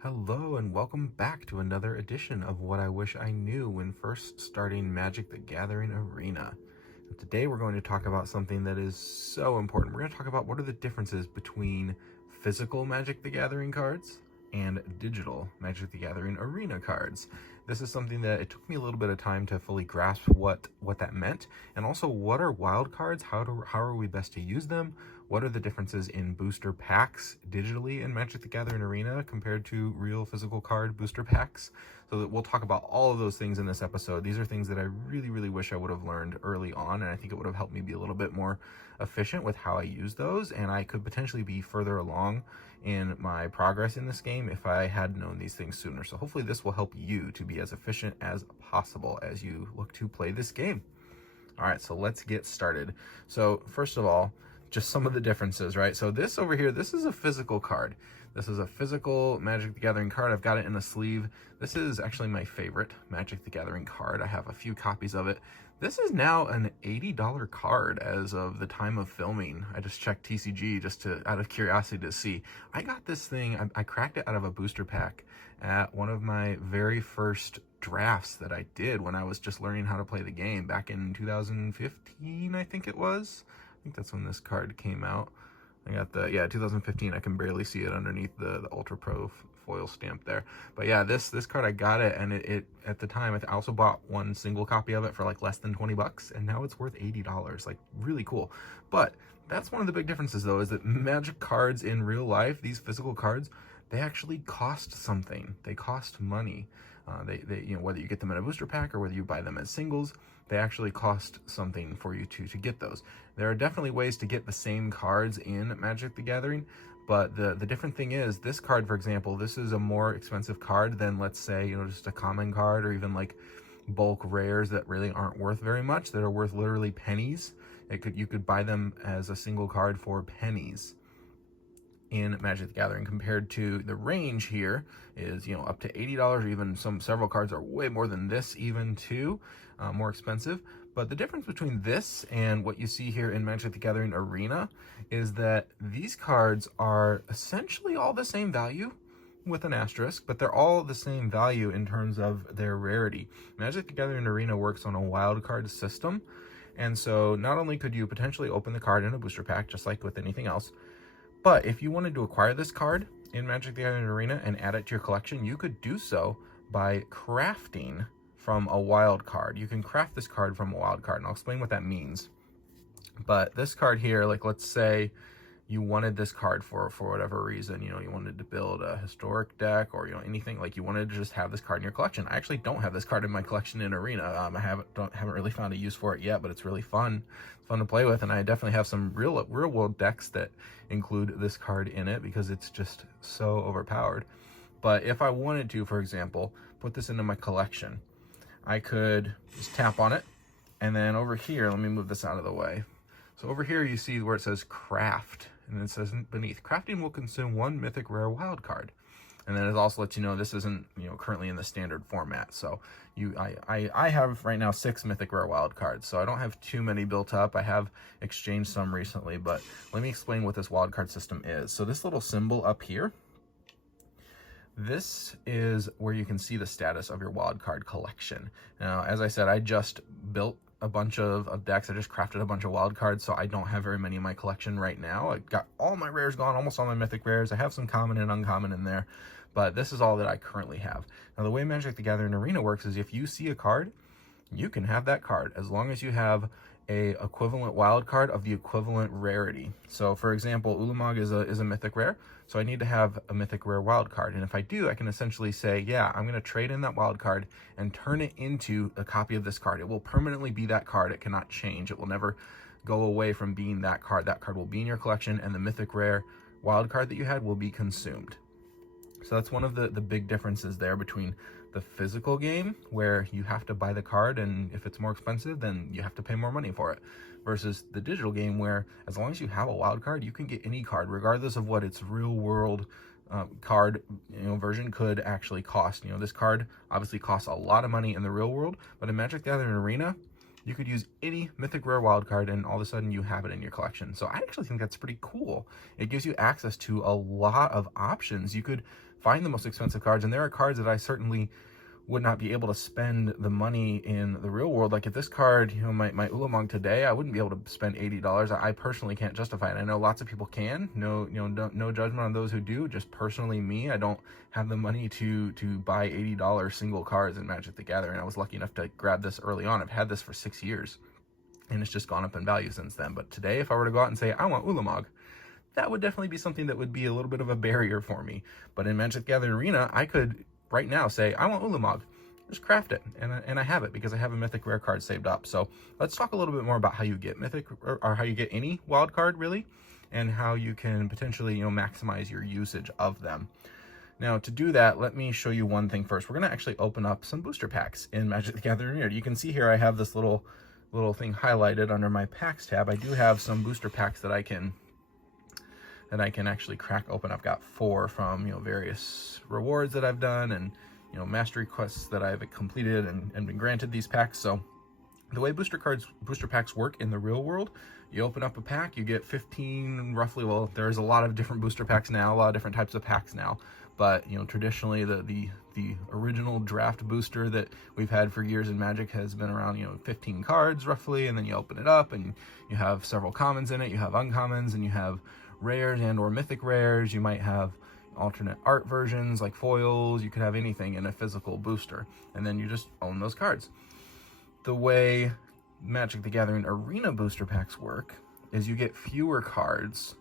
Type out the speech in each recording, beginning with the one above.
Hello and welcome back to another edition of What I Wish I Knew when first starting Magic the Gathering Arena. And today we're going to talk about something that is so important. We're going to talk about what are the differences between physical Magic the Gathering cards and digital Magic the Gathering Arena cards. This is something that it took me a little bit of time to fully grasp what that meant, and also what are wild cards, how are we best to use them, what are the differences in booster packs digitally in Magic the Gathering Arena compared to real physical card booster packs. So that we'll talk about all of those things in this episode. These are things that I really wish I would have learned early on, and I think it would have helped me be a little bit more efficient with how I use those, and I could potentially be further along in my progress in this game if I had known these things sooner. So hopefully this will help you to be as efficient as possible as you look to play this game. All right, so let's get started. So first of all, just some of the differences, right? So this over here, this is a physical card. This is a physical Magic the Gathering card. I've got it in a sleeve. This is actually my favorite Magic the Gathering card. I have a few copies of it. This is now an $80 card as of the time of filming. I just checked TCG just out of curiosity to see. I got this thing, I cracked it out of a booster pack at one of my very first drafts that I did when I was just learning how to play the game back in 2015, I think it was. I think that's when this card came out. I got 2015. I can barely see it underneath the Ultra Pro foil stamp there. But yeah, this card, I got it, and it at the time, I also bought one single copy of it for like less than 20 bucks, and now it's worth $80. Like, really cool. But that's one of the big differences, though, is that Magic cards in real life, these physical cards, they actually cost something. They cost money. They whether you get them in a booster pack or whether you buy them as singles, they actually cost something for you to get those. There are definitely ways to get the same cards in Magic the Gathering, but the different thing is, this card, for example, this is a more expensive card than, let's say, just a common card, or even like bulk rares that really aren't worth very much, that are worth literally pennies. You could buy them as a single card for pennies in Magic the Gathering, compared to the range here is up to $80, or even several cards are way more than this even too, more expensive. But the difference between this and what you see here in Magic the Gathering Arena is that these cards are essentially all the same value, with an asterisk, but they're all the same value in terms of their rarity. Magic the Gathering Arena works on a wild card system, and so not only could you potentially open the card in a booster pack just like with anything else, but if you wanted to acquire this card in Magic the Gathering Arena and add it to your collection, you could do so by crafting from a wild card. You can craft this card from a wild card, and I'll explain what that means. But this card here, like, let's say you wanted this card for whatever reason, you wanted to build a historic deck, or anything, like, you wanted to just have this card in your collection. I actually don't have this card in my collection in Arena. I haven't really found a use for it yet, but it's really fun. It's fun to play with, and I definitely have some real world decks that include this card in it because it's just so overpowered. But if I wanted to, for example, put this into my collection, I could just tap on it, and then over here, let me move this out of the way. So over here, you see where it says craft, and it says beneath, crafting will consume one mythic rare wild card. And then it also lets you know this isn't currently in the standard format. So I have right now 6 mythic rare wild cards, so I don't have too many built up. I have exchanged some recently, but let me explain what this wild card system is. So this little symbol up here, this is where you can see the status of your wild card collection. Now, as I said, I just built a bunch of decks. I just crafted a bunch of wild cards, so I don't have very many in my collection right now. I got all my rares gone, almost all my mythic rares. I have some common and uncommon in there, but this is all that I currently have. Now, the way Magic the Gathering Arena works is if you see a card, you can have that card as long as you have a equivalent wild card of the equivalent rarity. So for example, Ulamog is a mythic rare, so I need to have a mythic rare wild card, and if I do, I can essentially say, yeah, I'm going to trade in that wild card and turn it into a copy of this card. It will permanently be that card. It cannot change. It will never go away from being that card. That card will be in your collection, and the mythic rare wild card that you had will be consumed. So that's one of the big differences there between the physical game, where you have to buy the card, and if it's more expensive, then you have to pay more money for it, versus the digital game, where as long as you have a wild card, you can get any card, regardless of what its real world card version could actually cost. This card obviously costs a lot of money in the real world, but in Magic the Gathering Arena, You could use any mythic rare wild card and all of a sudden you have it in your collection. So I actually think that's pretty cool. It gives you access to a lot of options. You could find the most expensive cards, and there are cards that I certainly would not be able to spend the money in the real world. Like if this card, you know, my Ulamog today, I wouldn't be able to spend $80. I personally can't justify it. I know lots of people can. No judgment on those who do. Just personally me, I don't have the money to buy $80 single cards in Magic the Gathering. I was lucky enough to grab this early on. I've had this for 6 years, and it's just gone up in value since then. But today, if I were to go out and say I want Ulamog, that would definitely be something that would be a little bit of a barrier for me. But in Magic the Gathering Arena, I could right now say I want Ulamog, just craft it, and I have it because I have a mythic rare card saved up. So let's talk a little bit more about how you get mythic, or how you get any wild card really, and how you can potentially, you know, maximize your usage of them. Now to do that, let me show you one thing first. We're going to actually open up some booster packs in Magic the Gathering Arena. You can see here I have this little thing highlighted under my packs tab. I do have some booster packs that I can actually crack open. I've got 4 from, you know, various rewards that I've done, and, you know, mastery quests that I've completed and been granted these packs. So the way booster packs work in the real world, you open up a pack, you get 15 roughly. Well, there's a lot of different booster packs now, a lot of different types of packs now, but, you know, traditionally the original draft booster that we've had for years in Magic has been around, you know, 15 cards roughly, and then you open it up and you have several commons in it, you have uncommons, and you have rares and or mythic rares. You might have alternate art versions like foils. You could have anything in a physical booster, and then you just own those cards. The way Magic the Gathering Arena booster packs work is you get fewer cards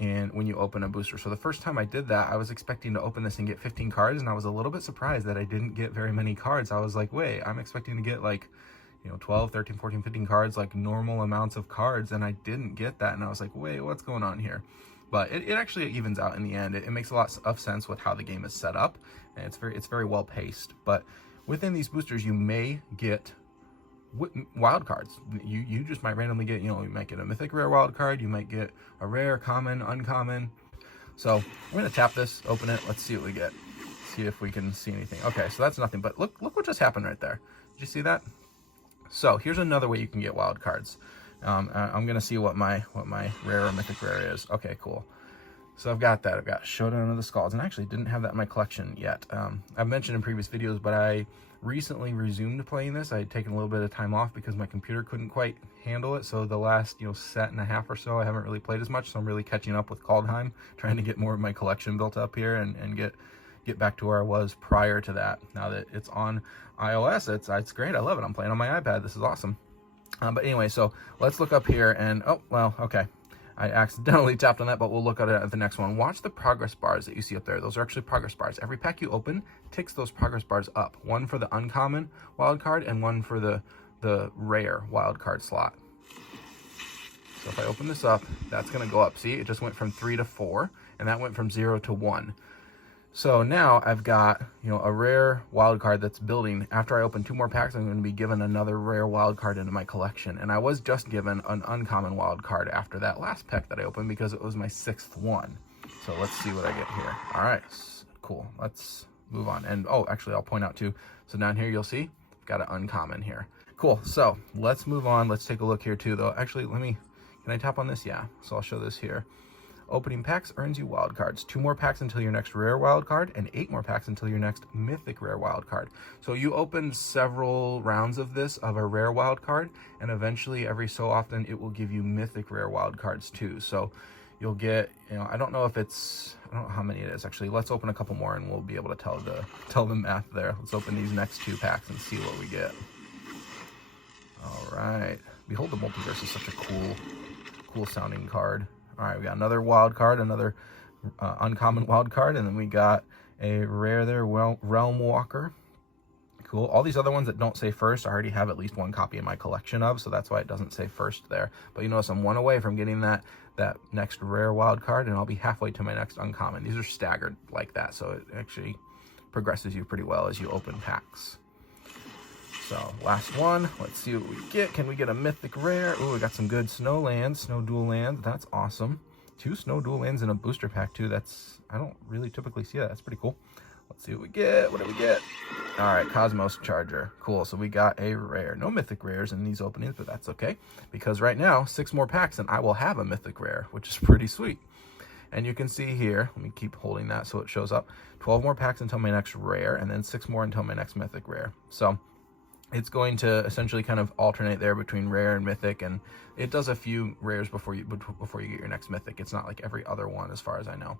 and when you open a booster. So the first time I did that, I was expecting to open this and get 15 cards, and I was a little bit surprised that I didn't get very many cards. I was like, wait, I'm expecting to get like, you know, 12, 13, 14, 15 cards, like normal amounts of cards, and I didn't get that, and I was like, wait, what's going on here? But it actually evens out in the end. It makes a lot of sense with how the game is set up, and it's very well paced. But within these boosters, you may get wild cards. You just might randomly get, you know, you might get a mythic rare wild card, you might get a rare, common, uncommon. So we're gonna tap this, open it, let's see what we get. See if we can see anything. Okay, so that's nothing, but look what just happened right there. Did you see that? So here's another way you can get wild cards. I'm gonna see what my rare or mythic rare is. Okay, cool. So I've got that. I've got Showdown of the Skalds, and I actually didn't have that in my collection yet. I've mentioned in previous videos, but I recently resumed playing this. I had taken a little bit of time off because my computer couldn't quite handle it. So the last, you know, set and a half or so, I haven't really played as much. So I'm really catching up with Kaldheim, trying to get more of my collection built up here and get back to where I was prior to that. Now that it's on iOS, it's great. I love it. I'm playing on my iPad. This is awesome. But anyway, so let's look up here and, oh, well, okay. I accidentally tapped on that, but we'll look at it at the next one. Watch the progress bars that you see up there. Those are actually progress bars. Every pack you open ticks those progress bars up. One for the uncommon wild card and one for the rare wild card slot. So if I open this up, that's going to go up. See, it just went from 3 to 4, and that went from 0 to 1. So now I've got, you know, a rare wild card that's building. After I open 2 more packs, I'm going to be given another rare wild card into my collection. And I was just given an uncommon wild card after that last pack that I opened because it was my 6th one. So let's see what I get here. All right, cool. Let's move on. And oh, actually, I'll point out too. So down here, you'll see I've got an uncommon here. Cool. So let's move on. Let's take a look here too, though. Actually, can I tap on this? Yeah. So I'll show this here. Opening packs earns you wild cards. 2 more packs until your next rare wild card, and 8 more packs until your next mythic rare wild card. So you open several rounds of this, of a rare wild card, and eventually every so often it will give you mythic rare wild cards too. So you'll get, you know, I don't know how many it is actually. Let's open a couple more and we'll be able to tell the math there. Let's open these next 2 packs and see what we get. All right. Behold the Multiverse is such a cool sounding card. All right, we got another wild card, another uncommon wild card, and then we got a rare there, Realm Walker. Cool. All these other ones that don't say first, I already have at least 1 copy in my collection of, so that's why it doesn't say first there. But you notice I'm 1 away from getting that next rare wild card, and I'll be halfway to my next uncommon. These are staggered like that, so it actually progresses you pretty well as you open packs. So last one, let's see what we get. Can we get a mythic rare? Ooh, we got some good snow lands, snow dual lands. That's awesome. 2 snow dual lands in a booster pack too. I don't really typically see that. That's pretty cool. Let's see what we get. What do we get? All right, Cosmos Charger. Cool. So we got a rare. No mythic rares in these openings, but that's okay. Because right now, 6 more packs and I will have a mythic rare, which is pretty sweet. And you can see here, let me keep holding that so it shows up, 12 more packs until my next rare, and then 6 more until my next mythic rare. So it's going to essentially kind of alternate there between rare and mythic, and it does a few rares before you get your next mythic. It's not like every other one as far as I know.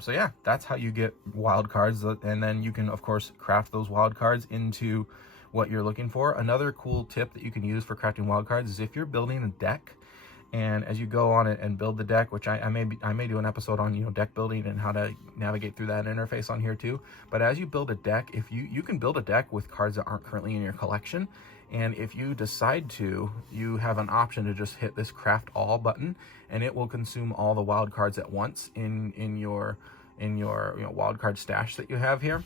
So yeah, that's how you get wild cards, and then you can of course craft those wild cards into what you're looking for. Another cool tip that you can use for crafting wild cards is if you're building a deck, and as you go on it and build the deck, which I may do an episode on, you know, deck building and how to navigate through that interface on here too. But as you build a deck, if you can build a deck with cards that aren't currently in your collection, and if you decide to, you have an option to just hit this craft all button, and it will consume all the wild cards at once in your you know, wild card stash that you have here,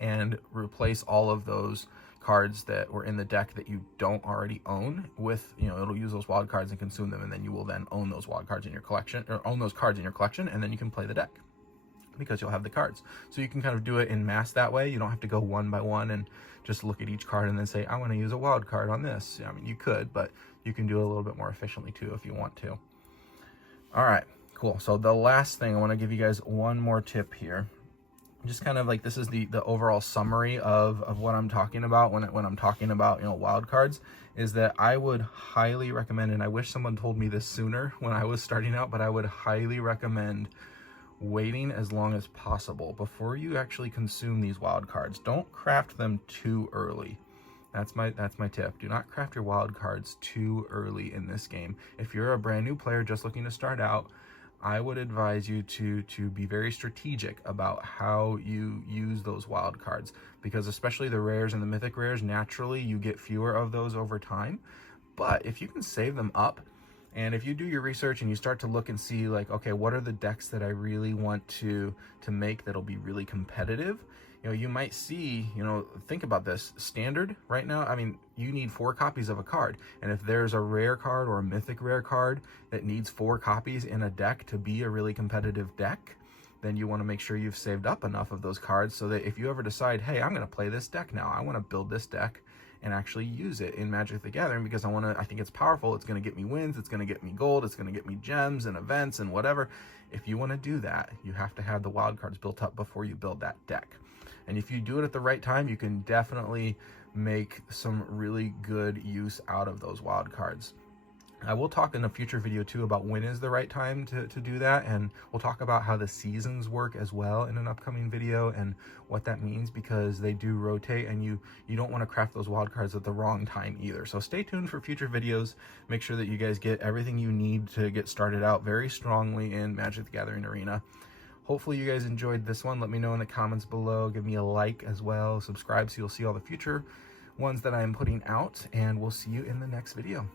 and replace all of those cards that were in the deck that you don't already own with, you know, it'll use those wild cards and consume them, and then you will then own those wild cards in your collection, or own those cards in your collection, and then you can play the deck because you'll have the cards. So you can kind of do it in mass that way. You don't have to go one by one and just look at each card and then say, I want to use a wild card on this. I mean, you could, but you can do it a little bit more efficiently too if you want to. All right, cool. So the last thing, I want to give you guys one more tip here. Just kind of like, this is the overall summary of what I'm talking about when I'm talking about, you know, wild cards, is that I would highly recommend, and I wish someone told me this sooner when I was starting out, but I would highly recommend waiting as long as possible before you actually consume these wild cards. Don't craft them too early. That's my tip. Do not craft your wild cards too early in this game. If you're a brand new player just looking to start out, I would advise you to be very strategic about how you use those wild cards, because especially the rares and the mythic rares, naturally you get fewer of those over time. But if you can save them up, and if you do your research and you start to look and see like, okay, what are the decks that I really want to make that'll be really competitive? You know, you might see, you know, think about this. Standard right now, I mean, you need 4 copies of a card. And if there's a rare card or a mythic rare card that needs 4 copies in a deck to be a really competitive deck, then you want to make sure you've saved up enough of those cards so that if you ever decide, hey, I'm going to play this deck now, I want to build this deck and actually use it in Magic the Gathering because I think it's powerful, it's going to get me wins, it's going to get me gold, it's going to get me gems and events and whatever. If you want to do that, you have to have the wild cards built up before you build that deck. And if you do it at the right time, you can definitely make some really good use out of those wild cards. I will talk in a future video too about when is the right time to do that, and we'll talk about how the seasons work as well in an upcoming video and what that means, because they do rotate and you don't want to craft those wild cards at the wrong time either. So stay tuned for future videos. Make sure that you guys get everything you need to get started out very strongly in Magic the Gathering Arena. Hopefully you guys enjoyed this one. Let me know in the comments below. Give me a like as well. Subscribe so you'll see all the future ones that I am putting out, and we'll see you in the next video.